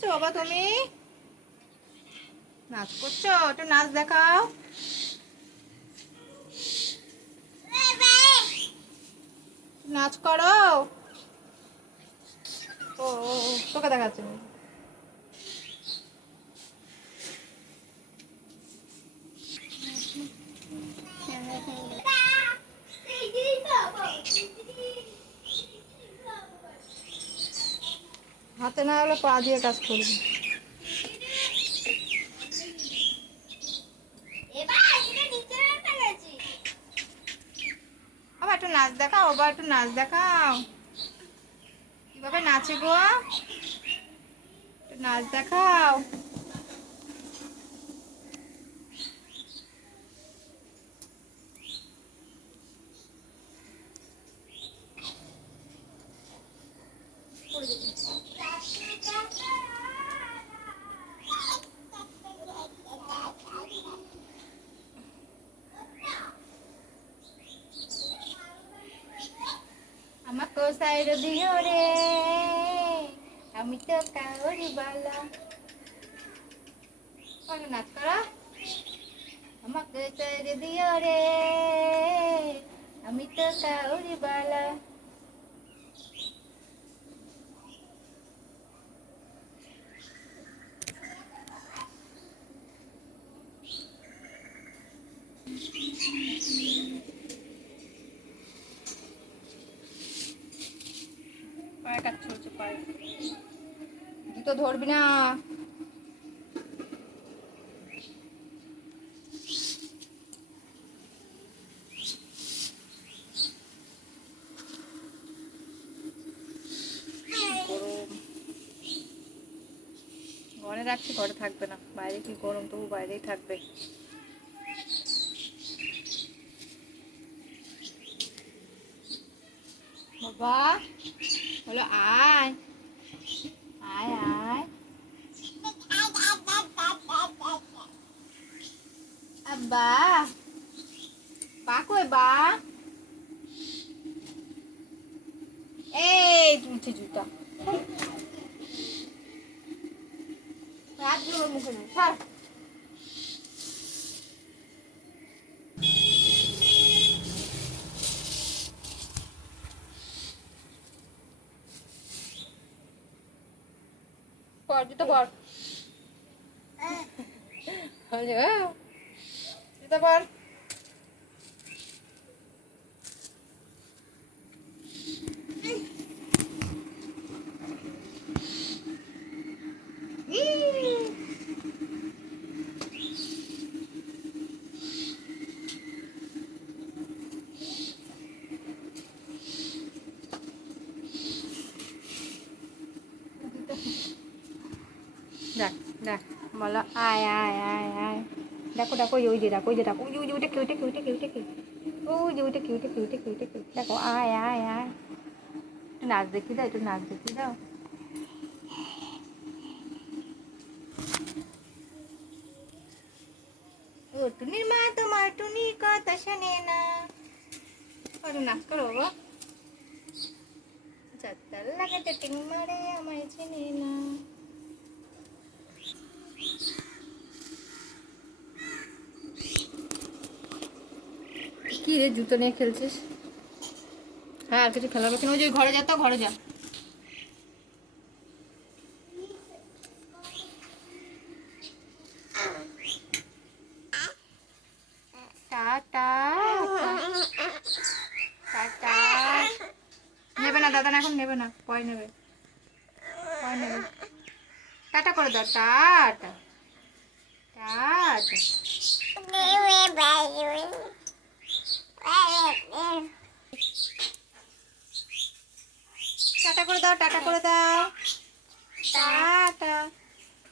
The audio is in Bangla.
করছো বাবা? তুমি নাচ করছো? একটু নাচ দেখাও। নাচ করো। ও তোকে দেখাচ্ছে। হাতে না হলে পা দিয়ে কাজ করবি। আবার একটু নাচ দেখাও, আবার একটু নাচ দেখাও। কিভাবে নাচে গো? একটু নাচ দেখাও। আমাকে সাইড দিও রে, আমি তো কাউরি বালা। নাচ করা। আমাকে সাইড দিও রে, আমি তো কাউরি বালা। পায়ে কাজ চলছে, পায়ে জুতো ধরবি না। ঘরে রাখছি, ঘরে থাকবে না। বাইরে কি গরম, তবু বাইরেই থাকবে। বাবা বলো আয় আয় আয়। আব্বা বা কই বা? এই তুলছে জুতা। হাতগুলো ওর মুখে নেই, ছাড়। পর জুতা পর। জুতা পর। দেখ দেখ বলো আয় আয় আয় আয়। দেখো দেখো ওই যে দেখো, ওই যে দেখো, ওই যে ওইটা কি, ওইটা কি, ওইটা কি, ওইটা কি, ওই যে ওইটা কি, ওইটা কি, ওইটা কি, ওইটা কি। দেখো আয় আয় আয়। একটু নাচ দেখি দাও, একটু নাচ দেখি দাও। ও টুনির মা তোমার টুনির কথা শোনে না। একটু নাচ করো বাবা। চাতাল লাগাতে টিং মারে আমায় চেনে না। কি রে জুতো নিয়ে খেলছিস? হ্যাঁ আর কিছু খেলাবে কেন? ওই যে ঘরে যা, তো ঘরে যা। Tata tata. নেবে না দাদা, এখন নেবে না, পরে নেবে, পরে নেবে। টাটা করে দাও, টাটা টাটা। টাটা করে দাও, টাটা করে দাও, টাটা।